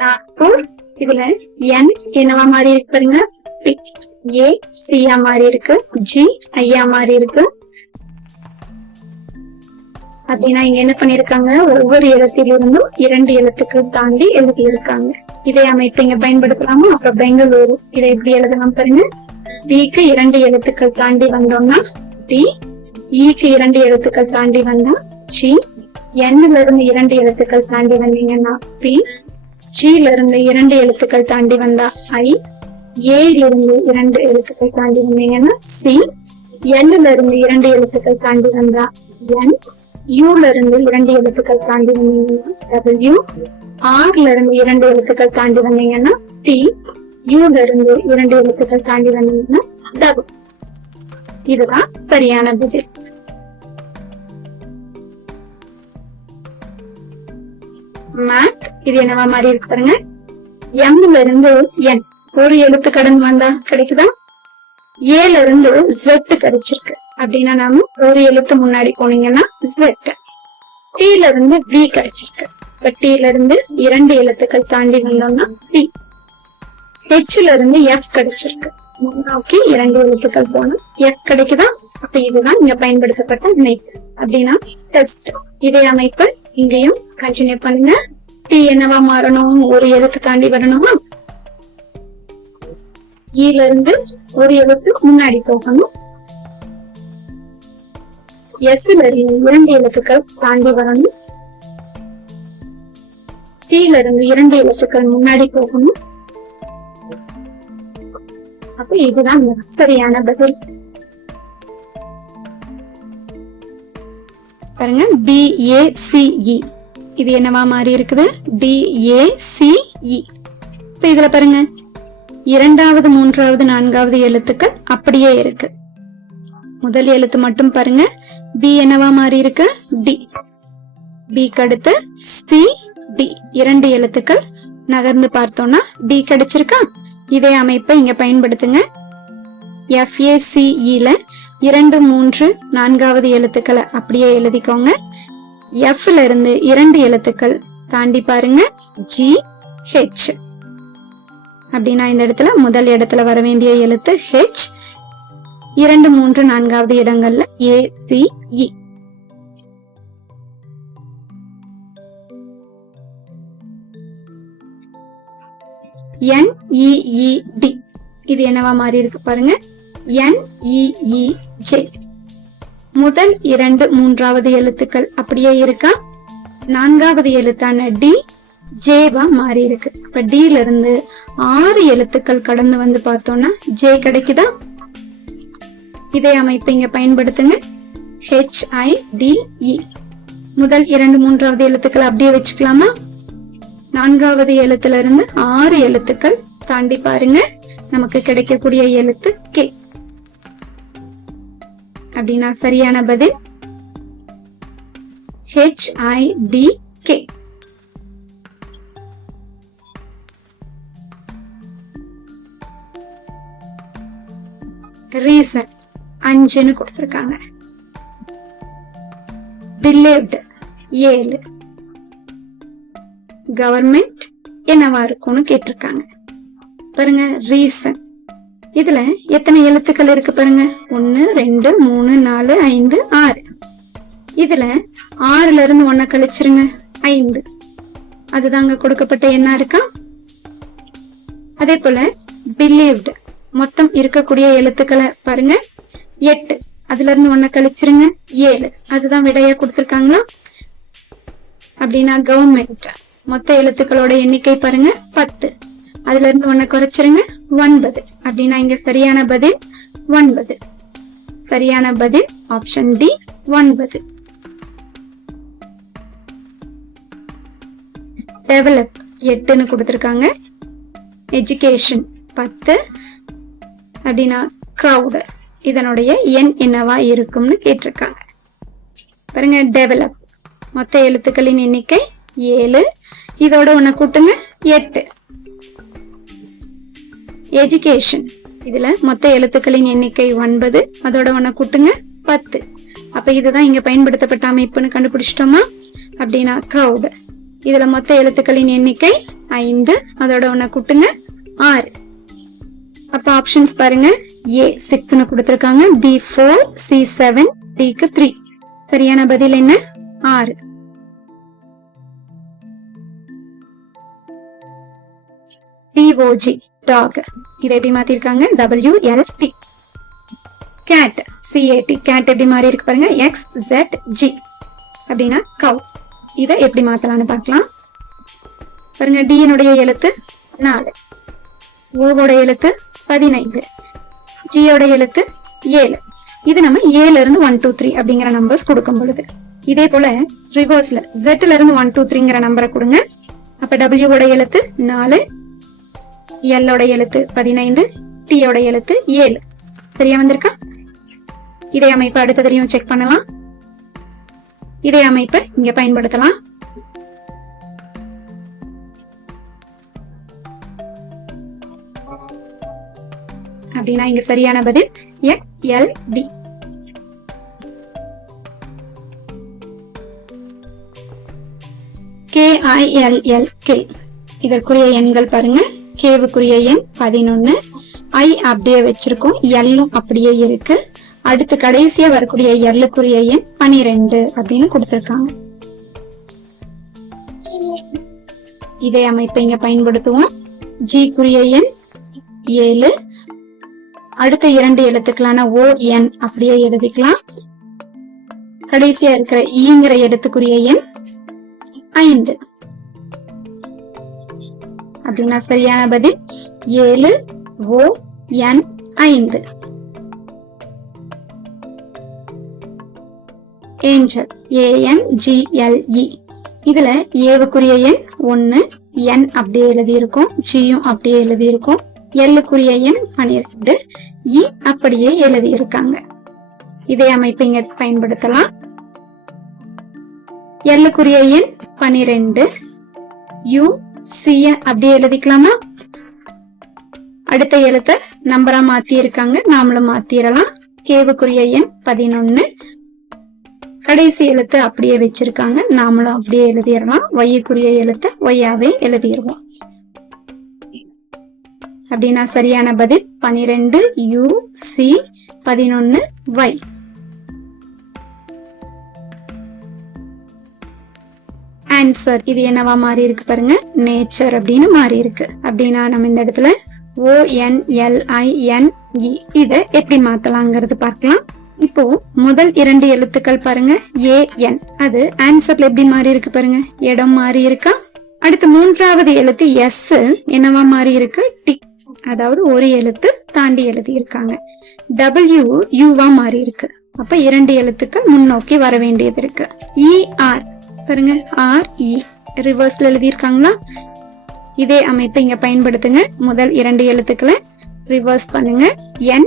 நாக்பூர். இதுல என் என்னவா மாறி இருக்கு பாருங்க, ஏ சியா மாறி இருக்கு, ஜி ஐயா மாறி இருக்கு. அப்படின்னா இங்க என்ன பண்ணிருக்காங்க, ஒவ்வொரு எழுத்திலிருந்தும் 2 எழுத்துக்கள் தாண்டி எழுதி இருக்காங்க. இதே அமைப்பு இங்க பயன்படுத்தலாமா? அப்புறம் பெங்களூரு இதை எப்படி எழுதலாம் பாருங்க. பிக்கு 2 எழுத்துக்கள் தாண்டி வந்தோம்னா டி, ஈக்கு 2 எழுத்துக்கள் தாண்டி வந்தா ஜி, என்ல இருந்து 2 எழுத்துக்கள் தாண்டி வந்தீங்கன்னா பி, ஜில இருந்து 2 எழுத்துக்கள் தாண்டி வந்தா ஐ, ஏல இருந்து 2 எழுத்துக்கள் தாண்டி வந்தீங்கன்னா சி, எல்ல இருந்து 2 எழுத்துக்கள் தாண்டி வந்தா என், யூல இருந்து 2 எழுத்துக்கள் தாண்டி வந்தீங்கன்னா டபிள்யூ, ஆர்ல இருந்து 2 எழுத்துக்கள் தாண்டி வந்தீங்கன்னா டி, யூல இருந்து 2 எழுத்துக்கள் தாண்டி வந்தீங்கன்னா டபுள். இதுதான் சரியான பதில். மேத் இது என்னவா மாதிரி இருக்கு பாருங்க. எம்ல இருந்து என் ஒரு எழுத்து கடன் வந்தா கிடைக்குதா? ஏல இருந்து ஜெட் கிடைச்சிருக்கு அப்படின்னா நாம ஒரு எழுத்து முன்னாடி போனீங்கன்னா ஜெட். டீல இருந்து வி கிடைச்சிருக்கு. இப்ப டீல இருந்து 2 எழுத்துக்கள் தாண்டி வந்தோம்னா டி. ஹெச்ல இருந்து எஃப் கிடைச்சிருக்கு. முன்னோக்கி 2 எழுத்துக்கள் போனா எஃப் கிடைக்குதா? அப்ப இதுதான் இங்க பயன்படுத்தப்பட்ட அமைப்பு. அப்படின்னா டெஸ்ட். இதே அமைப்பு இங்கேயும் கண்டினியூ பண்ணுங்க. டி என்னவா மாறணும், ஒரு எழுத்து தாண்டி வரணுமா? ஈல இருந்து ஒரு எழுத்து முன்னாடி போகணும். எஸ்ல இருந்து 2 எழுத்துக்கள் தாண்டி வரணும். டீல இருந்து 2 எழுத்துக்கள் முன்னாடி போகணும். அப்ப இதுதான் சரியான பதில். பாருங்க, DACE இது என்னவா மாறி இருக்குது, DACE. இப்ப இதுல பாருங்க, 2வது 3வது 4வது எழுத்துக்கள் அப்படியே இருக்கு. முதல் எழுத்து மட்டும் பாருங்க, பி என்னவா மாறி இருக்கு, டி. பிக்கு அடுத்து சி, டி 2 எழுத்துக்கள் நகர்ந்து பார்த்தோம்னா டி கிடைச்சிருக்கா? இதே அமைப்பை இங்க பயன்படுத்துங்க. FACEல 2 3 4வது எழுத்துக்களை அப்படியே எழுதிக்கோங்க. எஃப்ல இருந்து 2 எழுத்துக்கள் தாண்டி பாருங்க, ஜி, ஹெச். அப்படின்னா இந்த இடத்துல முதல் இடத்துல வர வேண்டிய எழுத்து ஹெச், 2 3 4வது இடங்கள்ல ACE. NEED இது என்னவா மாறி இருக்கு பாருங்க, NEEJ. முதல் 2 3வது எழுத்துக்கள் அப்படியே இருக்கா? 4வது எழுத்தான டி ஜேவா மாறி இருக்கு. இப்ப டில இருந்து 6 எழுத்துக்கள் கடந்து வந்து பார்த்தோம்னா ஜே கிடைக்குதா? இதே அமைப்பை இங்க பயன்படுத்துங்க. HIDE. முதல் 2 3வது எழுத்துக்கள் அப்படியே வச்சுக்கலாமா? 4வது எழுத்துல இருந்து 6 எழுத்துக்கள் தாண்டி பாருங்க, நமக்கு கிடைக்கக்கூடிய எழுத்து கே. அப்படின்னா சரியான பதில் HIDK. ரீசன் 5ன்னு கொடுத்திருக்காங்க. பிலீவ்ட் 7. கவர்மெண்ட் என்னவா இருக்கும்னு கேட்டிருக்காங்க. பாருங்க, ரீசன் இதுல எத்தனை எழுத்துக்கள் இருக்கு பாருங்க, 1 2 3 4 5 6. இதுல 6ல இருந்து 1 கழிச்சிருங்க, 5. அதுதாங்க கொடுக்கப்பட்ட எண்ணா இருக்கா? அதே போல பிலீவ்ட் மொத்தம் இருக்கக்கூடிய எழுத்துக்களை பாருங்க, 8. அதுல இருந்து 1 கழிச்சிருங்க, 7. அதுதான் விடையா கொடுத்திருக்காங்களா? அப்படின்னா கவர்மெண்ட் மொத்த எழுத்துக்களோட எண்ணிக்கை பாருங்க 10. அதுல இருந்து 1 குறைச்சிருங்க, 9. அப்படின்னா இங்க சரியான பதில் 9. சரியான பதில் ஆப்ஷன் டி 9. டெவலப் 8ன்னு கொடுத்திருக்காங்க. எஜுகேஷன் 10. அப்படின்னா கிரவுட் இதனுடைய எண் என்னவா இருக்கும்னு கேட்டிருக்காங்க. பாருங்க, டெவலப் மொத்த எழுத்துக்களின் எண்ணிக்கை 7. இதோட 1 கூட்டுங்க, 8. எஜுகேஷன் இதுல மொத்த எழுத்துக்களின் எண்ணிக்கை 9. அதோட 1 கூட்டுங்க, 10. அப்ப இதுதான் இங்க பயன்படுத்தப்பட்ட அமைப்புன்னு கண்டுபிடிச்சிட்டோமா? அப்படின்னா கிரவுட் இதுல மொத்த எழுத்துக்களின் எண்ணிக்கை 5, அதோட ஒண்ண கூட்டுங்க 6. அப்ப ஆப்ஷன்ஸ் பாருங்க, A 6 கொடுத்திருக்காங்க, B 4, C 7, D க்கு 3. சரியான பதில் என்ன? 6. DOG டாக், இதை எப்படி மாத்திருக்காங்க? WLT. கேட் CAT, கேட் எப்படி மாறி இருக்கு பாருங்க, XZG அப்படின்னா கவ். இதை எப்படி மாத்தலாம்னு பார்க்கலாம் பாருங்க. D னுடைய எழுத்து 4, O வோட எழுத்து 15, G யோட எழுத்து 7. இது நம்ம A ல இருந்து 1 2 3 அப்படிங்கிற நம்பர்ஸ் கொடுக்கும் பொழுது, இதே போல ரிவர்ஸ்ல Z ல இருந்து 1 2 3ங்கிற நம்பரை கொடுங்க. அப்ப W வோட எழுத்து 4, L ஓட எழுத்து 15, T யோட எழுத்து 7. சரியா வந்திருக்கா? இதே அமைப்பு அடுத்ததையும் செக் பண்ணலாம். இதே அமைப்பை இங்க பயன்படுத்தலாம். அப்படின்னா இங்க சரியான பதில் XLD. KILLK, இதற்குரிய எண்கள் பாருங்க. Kவுக்குரிய எண் 11, I அப்படியே வச்சிருக்கோம், Lலும் அப்படியே இருக்கு. அடுத்து கடைசியா வரக்கூடிய Lக்குரிய எண் 12 அப்படின்னு கொடுத்திருக்காங்க. இதே அமைப்பை இங்க பயன்படுத்துவோம். Gக்குரிய எண் 7, அடுத்த 2 எழுத்துக்களான ON அப்படியே எழுதிக்கலாம். கடைசியா இருக்கிற ஈங்கிற எழுத்துக்குரிய எண் 5. அப்படின்னா சரியான பதில் 7 ON 5. ஏஞ்சல் ANGLE, இதுல ஏவுக்குரிய எண் 1, N அப்படியே எழுதி இருக்கும், Gயும் அப்படியே எழுதி இருக்கும், Lக்குரிய எண் 12, E அப்படியே எழுதி இருக்காங்க. இதே அமைப்பை இங்க பயன்படுத்தலாம். Lக்குரிய எண் 12, U C அப்படியே எழுதிக்கலாமா? அடுத்த எழுத்த நம்பரா மாத்தி இருக்காங்க, நாமளும் மாத்திரலாம். Kவுக்குரிய எண் 11, கடைசி எழுத்து அப்படியே வச்சிருக்காங்க, நாமளும் அப்படியே எழுதிடலாம். Yக்குரிய எழுத்து ஒய்யாவே எழுதிடுவோம். அப்படின்னா சரியான பதில் 12 U C 11 Y. ஆன்சர் இது என்னவா மாறி இருக்கு பாருங்க, நேச்சர் அப்படின்னு மாறி இருக்கு. அப்படின்னா நம்ம இந்த இடத்துல ONLINE இதை எப்படி மாத்தலாங்கிறது பார்க்கலாம். இப்போ முதல் 2 எழுத்துக்கள் பாருங்க, AN, அது ஆன்சர்ல எப்படி மாறி இருக்கு பாருங்க, இடம் மாறி இருக்கா? அடுத்து 3வது எழுத்து S என்னவா மாறி இருக்கு? T, அதாவது ஒரு எழுத்து தாண்டி எழுதி இருக்காங்க. W Uவா மாறி இருக்கு. அப்ப 2 எழுத்துக்கள் முன்னோக்கி வர வேண்டியது இருக்கு. ER பாருங்க, RE ரிவர்ஸ்ல எழுதி இருக்காங்களா? இதே அமைப்பை இங்க பயன்படுத்துங்க. முதல் 2 எழுத்துக்களை ரிவர்ஸ் பண்ணுங்க. N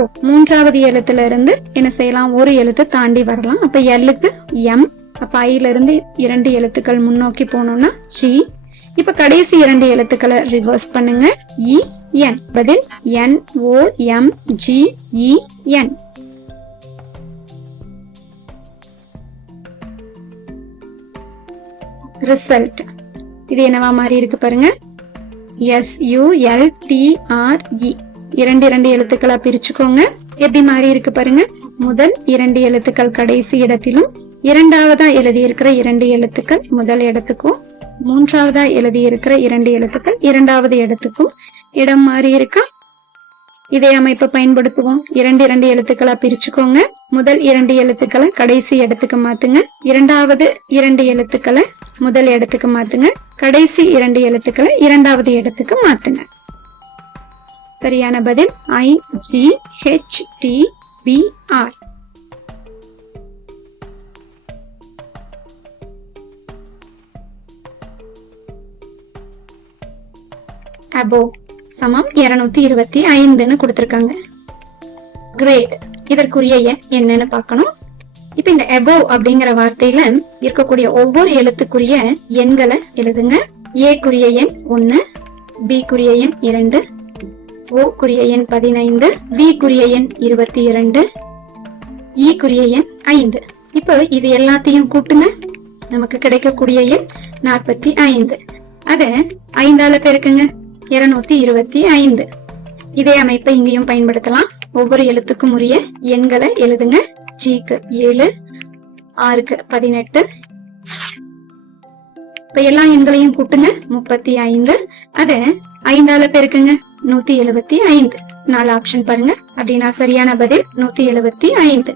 O, 3வது எழுத்துல இருந்து என்ன செய்யலாம்? ஒரு எழுத்து தாண்டி வரலாம். அப்ப Lக்கு M, அப்ப Iல இருந்து 2 எழுத்துக்கள் முன்னோக்கி போனோம்னா G. இப்ப கடைசி 2 எழுத்துக்களை ரிவர்ஸ் பண்ணுங்க, E N. பதில் NOMGEN. ரிசல்ட் இது என்னவா மாறி இருக்கு பாருங்க, SULTRE. 2 எழுத்துக்களா பிரிச்சுக்கோங்க. எப்படி மாறி இருக்கு பாருங்க, முதல் 2 எழுத்துக்கள் கடைசி இடத்திலும், 2வதா எழுதி இருக்கிற 2 எழுத்துக்கள் முதல் இடத்துக்கும், 3வதா எழுதி இருக்கிற 2 எழுத்துக்கள் 2வது இடத்துக்கும் இடம் மாறி இருக்கா? இதே அமைப்பை பயன்படுத்துவோம். 2 எழுத்துக்களா பிரிச்சுக்கோங்க. முதல் 2 எழுத்துக்களை கடைசி இடத்துக்கு மாத்துங்க, 2வது 2 எழுத்துக்களை முதல் இடத்துக்கு மாத்துங்க, கடைசி 2 எழுத்துக்களை 2வது இடத்துக்கு மாத்துங்க. சரியான பதில் IGHTBR. above சமம் 225 கொடுத்திருக்காங்க. கிரேட் இதற்குரிய எண் என்னன்னு பார்க்கணும். இப்ப இந்த above அப்படிங்கிற வார்த்தையில இருக்கக்கூடிய ஒவ்வொரு எழுத்துக்குரிய எண்களை எழுதுங்க. A-க்குரிய எண் 1, B-க்குரிய எண் 2, O-க்குரிய எண் 15, B-க்குரிய எண் 22, E-க்குரிய எண் 5. இப்போ இது எல்லாத்தையும் கூட்டுங்க, நமக்கு கிடைக்கக்கூடிய எண் 45. அத 5ஆல பெருக்குங்க 225. இதே அமைப்பை இங்கேயும் பயன்படுத்தலாம். ஒவ்வொரு எழுத்துக்கும் உரிய எண்களை எழுதுங்க. ஜிக்கு 7, ஆருக்கு 18. இப்ப எல்லா எண்களையும் கூட்டுங்க 35. அத 5ஆல பெருக்குங்க 175. 4 ஆப்ஷன் பாருங்க. அப்படின்னா சரியான பதில் 175.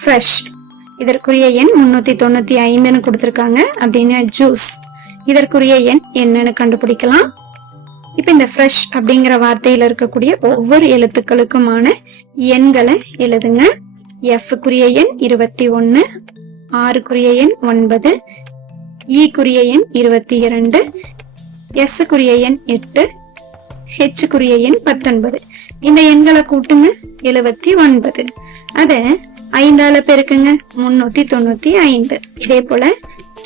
ஃப்ரெஷ் இதற்குரிய எண் 395ன்னு கொடுத்திருக்காங்க. அப்படின்னா ஜூஸ் இதற்குரிய எண் என்னன்னு கண்டுபிடிக்கலாம். இப்ப இந்த ஃப்ரெஷ் அப்படிங்கிற வார்த்தையில இருக்கக்கூடிய ஒவ்வொரு எழுத்துக்களுக்குமான எண்களை எழுதுங்க. எஃப்க்குரிய எண் 21, ஆறுக்குரிய எண் 9, ஈக்குரிய எண் 22, எஸ்க்குரிய எண் 8, ஹெச்சுக்குரிய எண் 19. இந்த எண்களை கூட்டுங்க 79. அத 5ஆல பெருக்குங்க 395. இதே போல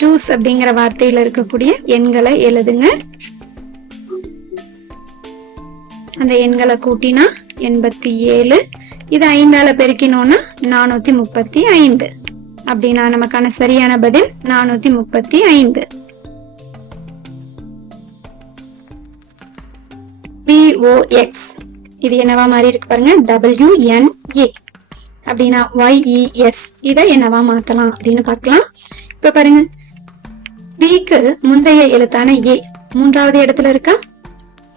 ஜூஸ் அப்படிங்கிற வார்த்தையில இருக்கக்கூடிய எண்களை எழுதுங்க. அந்த எண்களை கூட்டினா 87. இது 5ஆல பெருக்கினோம்னா 435. அப்படின்னா நமக்கான சரியான பதில் 435. POX இது என்னவா மாதிரி இருக்கு பாருங்க. WNA அப்படின்னா YES இத என்னவா மாத்தலாம் அப்படின்னு பார்க்கலாம். இப்ப பாருங்க, Bக்கு முந்தைய எழுத்தான A 3வது இடத்துல இருக்கா.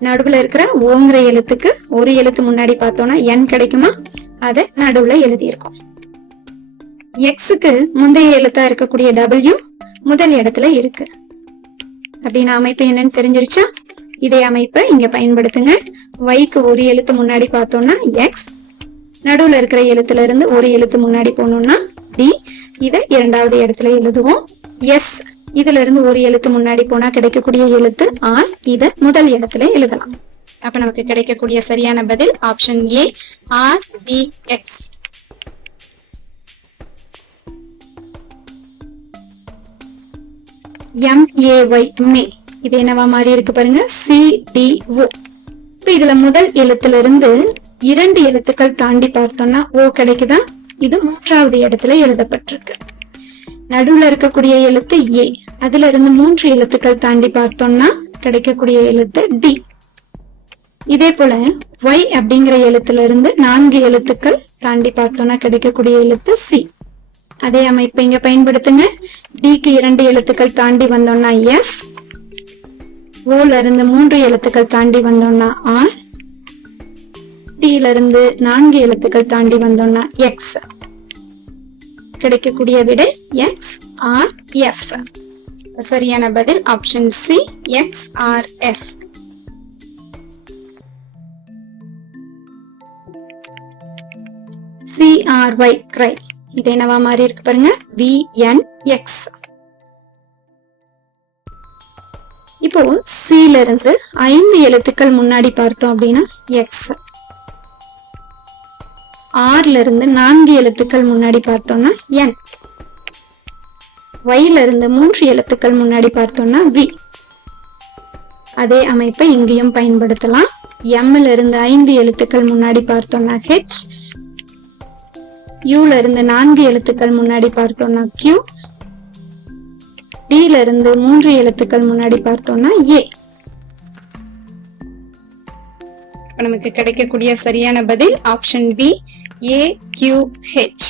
நடுவுல இருக்கிற ஓங்கிற எழுத்துக்கு ஒரு எழுத்து முன்னாடி பார்த்தோம்னா N கிடைக்குமா. அத நடுவுல எழுதி இருக்கோம். Xக்கு முந்தைய எழுத்தா இருக்கக்கூடிய W முதல் இடத்துல இருக்கு. அப்படின்னு அமைப்பு என்னன்னு தெரிஞ்சிருச்சா. இதே அமைப்பை இங்க பயன்படுத்துங்க. Yக்கு ஒரு எழுத்து முன்னாடி பார்த்தோம்னா X, நடுவுல இருக்கிற எழுத்துல இருந்து ஒரு எழுத்து முன்னாடி போனோம்னா D, இத 2வது இடத்துல எழுதுவோம். S இதுல இருந்து ஒரு எழுத்து முன்னாடி போனா கிடைக்கக்கூடிய எழுத்து R, இத முதல் இடத்துல எழுதலாம். அப்ப நமக்கு கிடைக்கக்கூடிய சரியான பதில் ஆப்ஷன் A, RDX. MAY மே இது என்னவா மாதிரி இருக்கு பாருங்க. CDO. இப்ப இதுல முதல் எழுத்துல இருந்து 2 எழுத்துக்கள் தாண்டி பார்த்தோம்னா O கிடைக்குதா. இது 3வது இடத்துல எழுதப்பட்டிருக்கு. நடுவுல இருக்கக்கூடிய எழுத்து A, அதுல இருந்து 3 எழுத்துக்கள் தாண்டி பார்த்தோம்னா கிடைக்கக்கூடிய எழுத்து D. இதே போல Y அப்படிங்கிற எழுத்துல இருந்து 4 எழுத்துக்கள் தாண்டி பார்த்தோம்னா கிடைக்கக்கூடிய எழுத்து C. அதே அமைப்பை இங்க பயன்படுத்துங்க. Dக்கு 2 எழுத்துக்கள் தாண்டி வந்தோம்னா F, Oல இருந்து 3 எழுத்துக்கள் தாண்டி வந்தோம்னா R, Tல இருந்து 4 எழுத்துக்கள் தாண்டி வந்தோம்னா X. கிடைக்கக்கூடிய விடை XRF. சரியான பதில் option C, XRF. CRY cry இது என்னவா மாதிரி இருக்கு பாருங்க. VNX. இப்போ Cல இருந்து 5 எழுத்துக்கள் முன்னாடி பார்த்தோம் அப்படின்னா X, Rல இருந்து 4 எழுத்துக்கள் முன்னாடி பார்த்தோம்னா N, Yல இருந்து 3 எழுத்துக்கள் முன்னாடி பார்த்தோம்னா V. அதே அமைப்பை இங்கேயும் பயன்படுத்தலாம். Mல இருந்து 5 எழுத்துக்கள் முன்னாடி பார்த்தோம்னா H, Uல இருந்து 4 எழுத்துக்கள் முன்னாடி பார்த்தோம்னா Q, Dல இருந்து 3 எழுத்துக்கள் முன்னாடி பார்த்தோம்னா A. நமக்கு கிடைக்கக்கூடிய சரியான பதில் ஆப்ஷன் B, AQH.